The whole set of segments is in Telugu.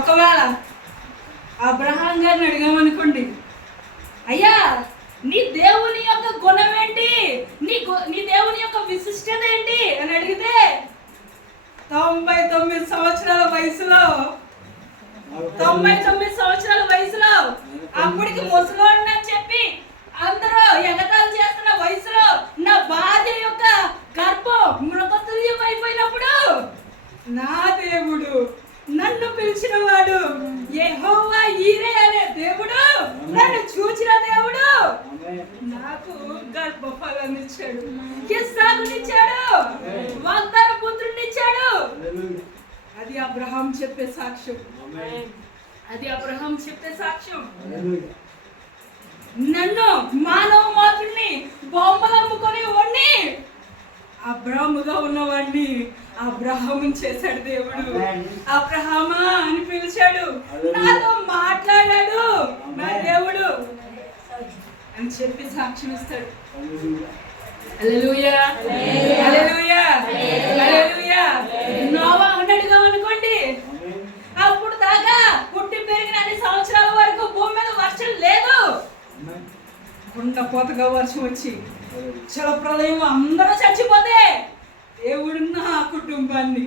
ఒకవేళ అబ్రహాం గారిని అడిగామనుకోండి, అయ్యా నీ దేవుని యొక్క గుణం ఏంటి, నీ దేవుని యొక్క విశిష్టత ఏంటి అని అడిగితే 99 సంవత్సరాల వయసులో 99 సంవత్సరాల వయసులో అప్పటికి ముసలోడిని అని చెప్పి అందరూ ఎగతాళి చేస్తున్న వయసులో నా భార్య యొక్క గర్భం మృతతుల్యం అయిపోయినప్పుడు నా దేవుడు నన్ను పిలిచిన వాడు యెహోవా ఈరే అనే దేవుడు, నన్ను చూచిన దేవుడు నాకు గర్భఫలాన్ని ఇచ్చాడు, ఇస్సాకునిచ్చాడు, వాగ్దాన పుత్రుడిని ఇచ్చాడు. అది అబ్రహాం చెప్పే సాక్ష్యం. అది అబ్రహాం చెప్పే సాక్ష్యం. నన్ను మానవ మాతృని బొమ్మలు అమ్ముకొని వాడిని అబ్రహాముగా ఉన్నవాడిని అబ్రహాముని చేశాడు దేవుడు. అబ్రహామా అని పిలిచాడు, నాతో మాట్లాడాడు నా దేవుడు అని చెప్పి సాక్ష్యం ఇస్తాడు. హల్లెలూయా, హల్లెలూయా, హల్లెలూయా. నోవా ఉన్నాడుగా అనుకోండి, అప్పుడు దాకా పుట్టి పెరిగిన అన్ని సంవత్సరాల వరకు భూమి మీద వర్షం లేదు. కుండపోతగా వర్షం వచ్చి చల ప్రళయం అందరూ చచ్చిపోతే దేవుడు నా కుటుంబాన్ని,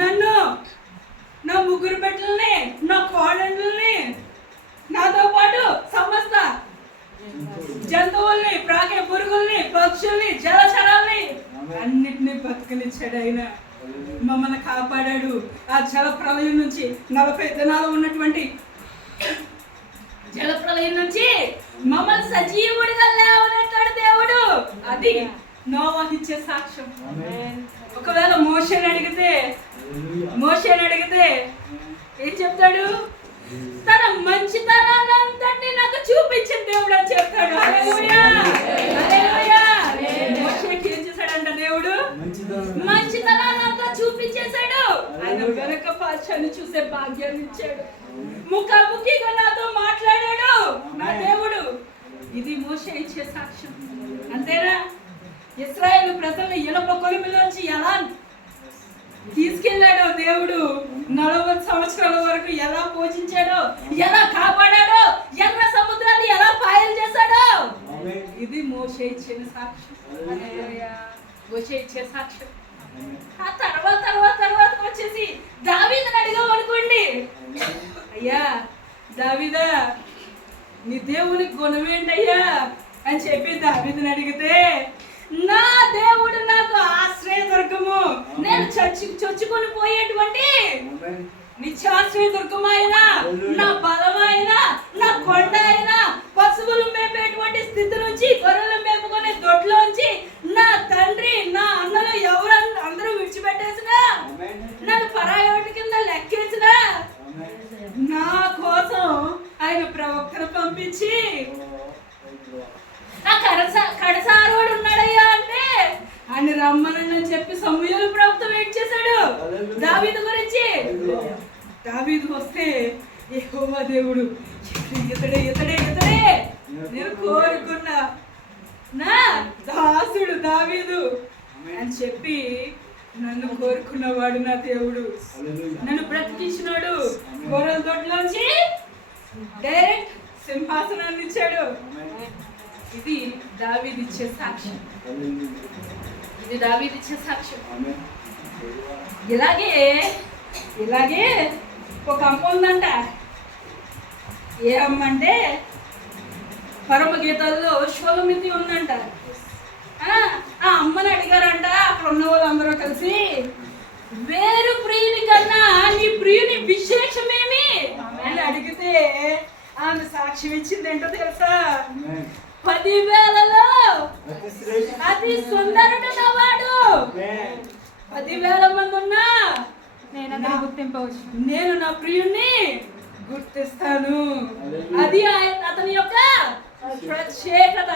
నన్ను, నా ముగ్గురు బిడ్డల్ని, నా కోడళ్ళని, నాతో పాటు సమస్త జంతువుల్ని, ప్రాకే పురుగుల్ని, పక్షుల్ని, జలచరాల్ని అన్నిటినీ బతుకనిచ్చాడు. ఆయన మమ్మల్ని కాపాడాడు. ఆ జల ప్రళయం నుంచి 40 దినాలు ఉన్నటువంటి జల ప్రళయం నుంచి మమ్మల్ని సజీవుడిగా లేవనెత్తాడు దేవుడు. అది నోవాహు ఇచ్చే సాక్ష్యం. ఒకవేళ మోషేని అడిగితే ఏం చెప్తాడు? తన మంచితనాన్నంతటినీ నాకు చూపించిన దేవుడు అని చెప్తాడు. హల్లెలూయా, హల్లెలూయా. మోషేకి ఏం చేశాడంట దేవుడు? మంచితనాన్నంతా చూపించేశాడు. ఆయన వెనక పార్శ్వాన్ని చూసే భాగ్యాన్ని ఇచ్చాడు. ముఖాముఖిగా నాతో మాట్లాడాడు నా దేవుడు. ఇది మోషే ఇచ్చే సాక్ష్యం. అంతేనా? ఇశ్రాయేలు ప్రజల్ని ఇనుప కొలిమిలోంచి ఎలా తీసుకెళ్లాడో దేవుడు, 40 సంవత్సరాల వరకు ఎలా పోషించాడో, ఎలా కాపాడాడో, ఎర్ర సముద్రాన్ని ఎలా పాయలు చేశాడో, ఇది మోషే ఇచ్చిన సాక్ష్యం. మోషే ఇచ్చే సాక్ష్యం. ఆ తర్వాత వచ్చేసి దావీదుని అడిగాం అనుకోండి, అయ్యా దావీదా నీ దేవుని గుణం ఏంటయ్యా అని చెప్పి దావీదుని అడిగితే, నా దేవుడు నాకు ఆశ్రయదుర్గము, నేను చొచ్చుకొని పోయేటువంటి నిత్యాశ్రయదుర్గమైన, నా బలమైన, నా కొండ అయినా, పశువులు మేపేటువంటి స్థితి నుంచి, గొర్రెలు మేపుకునే దొడ్లోంచి నా తండ్రి, నా అన్నలు ఎవరు అందరూ విడిచిపెట్టేసినా, నన్ను పరాయోటి కింద లెక్కేసినా, నా కోసం ఆయన ప్రవక్తను పంపించి ఆ కడసారోడు ఉన్నాడయ్యా అంటే ఆయన రమ్మనని చెప్పి సమూయేలు ప్రవక్త వెయిట్ చేశాడు దావీదు గురించి. దావీదు వస్తే యెహోవా దేవుడు ఇతడే నేను కోరుకున్నా నా దాసుడు దావీదు అని చెప్పి నన్ను కోరుకున్నవాడు నా దేవుడు, నన్ను బ్రతికించినాడు. గొర్రెల దొడ్లోంచి డైరెక్ట్ సింహాసనాన్ని ఇచ్చాడు. ఇది దావీదు ఇచ్చే సాక్ష్యం. ఇది దావీదు ఇచ్చే సాక్ష్యం. ఇలాగే ఒక అమ్మ ఉందంట. ఏ అమ్మ అంటే పరమగీతాల్లో షోలమితి ఉందంట. ఆ అమ్మని అడిగారంట అక్కడ ఉన్న వాళ్ళందరూ కలిసి, వేరు ప్రియుని కన్నా నీ ప్రియుని విశేషమేమి అని అడిగితే ఆమె సాక్ష్యం ఇచ్చింది ఏంటో తెలుసా? 10,000లో అతి సుందరుడు నవాడు. 10,000 మంది ఉన్నా నేను నా ప్రియుణ్ణి గుర్తిస్తాను. అది అతని యొక్క ప్రత్యేకత.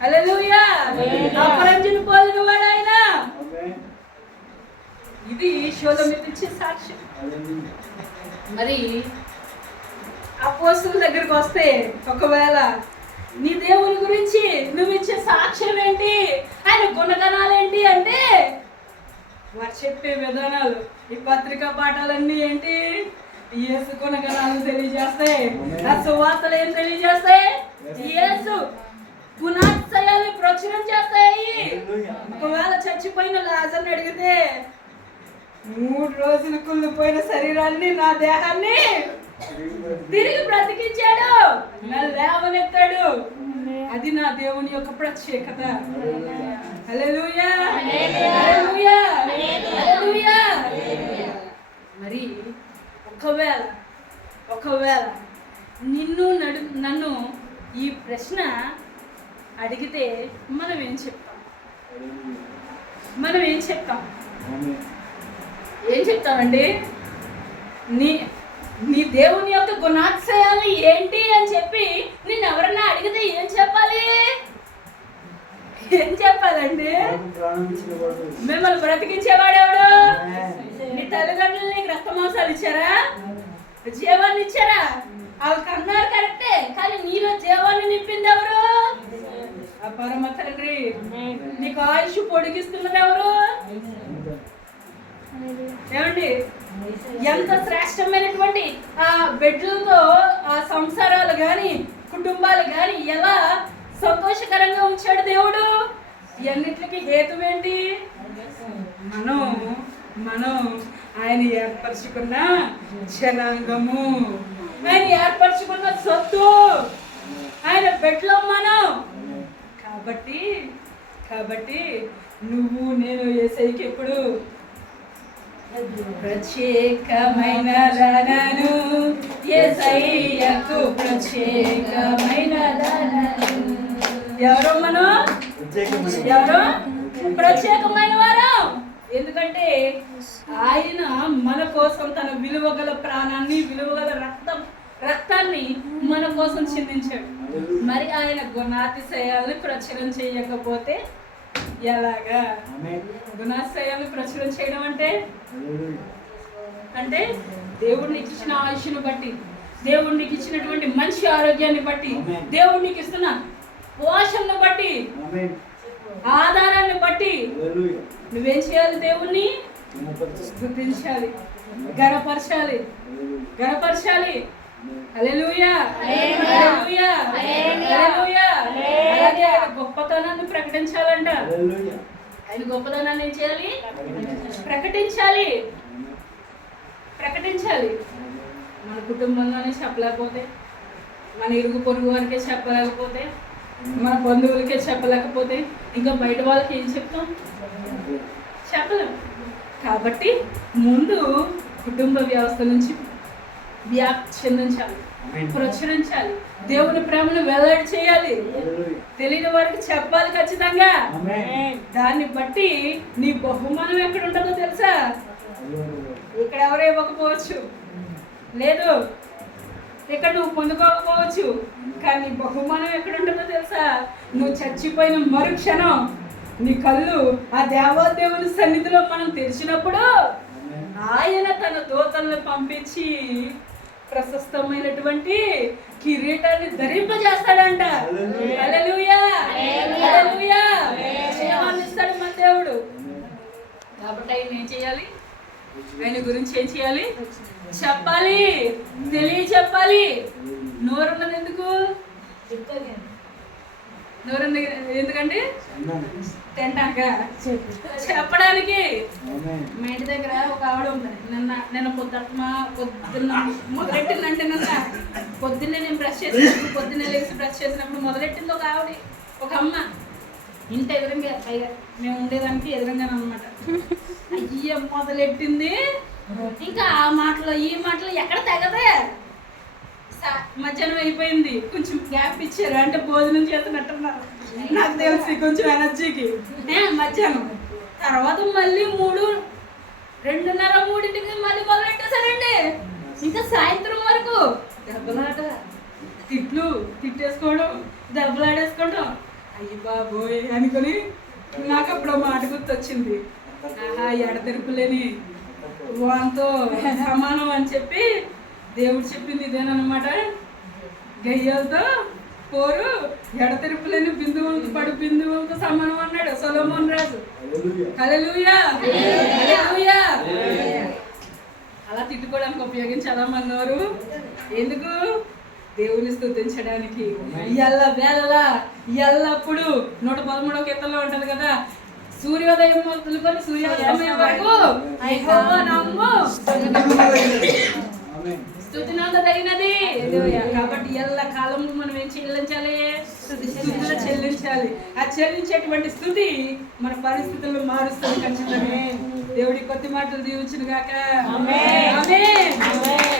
హల్లెలూయా. అపరంజిని పోలిన వాడు ఆయన. ఇది షోలమితి ఇచ్చే సాక్ష్యం. మరి అపోస్తలుల దగ్గరికి వస్తే, ఒకవేళ నీ దేవుని గురించి నువ్వు ఇచ్చే సాక్ష్యం ఏంటి, ఆయన గుణగణాలు ఏంటి అంటే వారు చెప్పే విధానాలు, ఈ పత్రికా పాఠాలన్నీ ఏంటి? యేసు గుణగణాలు తెలియజేస్తాయి. ఆ సువార్తలు ఏం తెలియజేస్తాయి? యేసు గుణాతిశయాల్ని ప్రచురం చేస్తాయి. ఒకవేళ చచ్చిపోయిన లాజర్ని అడిగితే 3 రోజులు కుళ్ళిపోయిన శరీరాన్ని, నా దేహాన్ని తిరిగి బ్రతికించాడు, లేవనెత్తాడు. అది నా దేవుని యొక్క ప్రత్యేకత. హల్లెలూయా, హల్లెలూయా, హల్లెలూయా. మరి ఒకవేళ నన్ను ఈ ప్రశ్న అడిగితే మనం ఏం చెప్తాం? ఏం చెప్తామండి? నీ దేవుని యొక్క గుణాతిశయాలు ఏంటి అని చెప్పి నిన్ను ఎవరన్నా అడిగితే ఏం చెప్పాలండి? మిమ్మల్ని బ్రతికించేవాడెవడు? నీ తల్లిదండ్రులు నీకు రక్త మాంసాలు ఇచ్చారా? జీవాన్ని ఇచ్చారా? వాళ్ళకి అన్నారు కరెక్టే, కానీ నీలో జీవాన్ని నింపింది ఎవరు? ఆ పరమ తండ్రి. నీకు ఆయుష్ పొడిగిస్తున్నది ఎవరు? ఏమండి, ఎంత శ్రేష్టమైనటువంటి ఆ బెడ్లతో ఆ సంసారాలు గాని కుటుంబాలు గాని ఎలా సంతోషకరంగా ఉంచాడు దేవుడు. ఇవన్నిటికి హేతువేంటి? మనం ఆయన ఏర్పరచుకున్న జనాంగము, ఆయన ఏర్పరచుకున్న సొత్తు, ఆయన బెడ్లో మనం. కాబట్టి నువ్వు నేను యేసయ్యకి ఎప్పుడు ప్రత్యేకమైన దానను, యేసయ్యకు ప్రత్యేకమైన దానను. ఎవరు మనం? ప్రత్యేకమైన వారు. ఎందుకంటే ఆయన మన కోసం తన విలువగల ప్రాణాన్ని, విలువగల రక్తాన్ని మన కోసం చిందించాడు. మరి ఆయన గుణాతిశయాలను ప్రచురం చేయకపోతే ఎలాగా? గుణాతిశయాలను ప్రచురం చేయడం అంటే దేవుడికి ఇచ్చిన ఆయుష్ను బట్టి, దేవుడికి ఇచ్చినటువంటి మంచి ఆరోగ్యాన్ని బట్టి, దేవుడికి ఇస్తున్న పోషణను బట్టి, ఆధారాన్ని బట్టి నువ్వేం చేయాలి? దేవుణ్ణి గుర్తించాలి, గణపరచాలి. హల్లెలూయా, హల్లెలూయా, హల్లెలూయా. అలాగే ఆయన గొప్పతనాన్ని ప్రకటించాలంట. ఆయన గొప్పతనాన్ని ఏం చేయాలి? ప్రకటించాలి. మన కుటుంబంలోనే చెప్పలేకపోతే, మన ఇరుగు పొరుగు వారికే చెప్పలేకపోతే, మన బంధువులకే చెప్పలేకపోతే, ఇంకా బయట వాళ్ళకి ఏం చెప్తాం? చెప్పలేం. కాబట్టి ముందు కుటుంబ వ్యవస్థ నుంచి వ్యాప్తి చెందించాలి, ప్రచురించాలి, దేవుని ప్రేమను వెల్లడి చేయాలి, తెలియని వారికి చెప్పాలి ఖచ్చితంగా. దాన్ని బట్టి నీ బహుమానం ఎక్కడ ఉంటుందో తెలుసా? ఇక్కడ ఎవరు ఇవ్వకపోవచ్చు, లేదు ఇక్కడ నువ్వు పొందుకోకపోవచ్చు, కానీ బహుమానం ఎక్కడ ఉంటుందో తెలుసా? నువ్వు చచ్చిపోయిన మరుక్షణం నీ కళ్ళు ఆ దేవదేవుని సన్నిధిలో మనం తెరిచినప్పుడు ఆయన తన దూతలను పంపించి ప్రశస్తమైనటువంటి కిరీటాన్ని ధరింపజేస్తాడంట. హల్లెలూయా, హల్లెలూయా. జీవాన్ని ఇస్తాడు మన దేవుడు. కాబట్టి ఆయన ఏం చేయాలి? ఆయన గురించి ఏం చేయాలి? చెప్పాలి, తెలియచెప్పాలి. నోరున్నది ఎందుకు? నోరుంది ఎందుకంటే తింటాక చెప్పడానికి. మా ఇంటి దగ్గర ఒక ఆవిడ ఉంది. నిన్న పొద్దున్న మొదలెట్టిందంటే, పొద్దున్నే నేను బ్రష్ చేసినప్పుడు, పొద్దున్నే లేచి బ్రష్ చేసినప్పుడు మొదలెట్టింది ఒక ఆవిడ, ఒక అమ్మ. ఇంటి ఎదురుగా పైగా మేము ఉండేదానికి ఎదురుగానే అనమాట. అయ్య మొదలెట్టింది. ఇంకా ఆ మాటలు ఈ మాటలు ఎక్కడ తెగదే. మధ్యాహ్నం అయిపోయింది, కొంచెం గ్యాప్ ఇచ్చారు, అంటే భోజనం చేస్తున్నట్టున్నారు నాకు తెలిసి, కొంచెం ఎనర్జీకి. మధ్యాహ్నం తర్వాత మళ్ళీ 2:30-3ంటికి మళ్ళీ మొదలెట్టేశారండి. ఇంకా సాయంత్రం వరకు దెబ్బలాట, తిట్టేసుకోవడం, దెబ్బలాడేసుకోవడం. అయ్యి బాబోయ్ అనుకుని నాకు అప్పుడు మాట గుర్తొచ్చింది. ఆహా, ఎడతెరుపులేని వాంతో సమానం అని చెప్పి దేవుడు చెప్పింది ఇదేనమాట. గయ్యాలతో పోరు ఎడతెరుపులేని బిందువులతో పడు బిందువులతో సమానం అన్నాడు సొలొమోను రాజు. హల్లెలూయా హల్లెలూయా. అలా తిట్టుకోవడానికి ఉపయోగించాలా మన నోరు? ఎందుకు? దేవుని స్తుతించడానికి. ఎల్ల వేళలా ఎల్లప్పుడు 113వ కీర్తనలో ఉంటది కదా, సూర్యోదయం మొదలుకొని సూర్యాస్తమయం వరకు యెహోవా నామము స్తుతినందదగినది. కాబట్టి ఎల్ల కాలము మనం ఏం చెల్లించాలి? స్తుతులు చెల్లించాలి. ఆ చెల్లించేటువంటి స్తుతి మన పరిస్థితులను మారుస్తుంది ఖచ్చితంగా. దేవుడి కొద్ది మాటలు దీవించును గాక. ఆమేన్.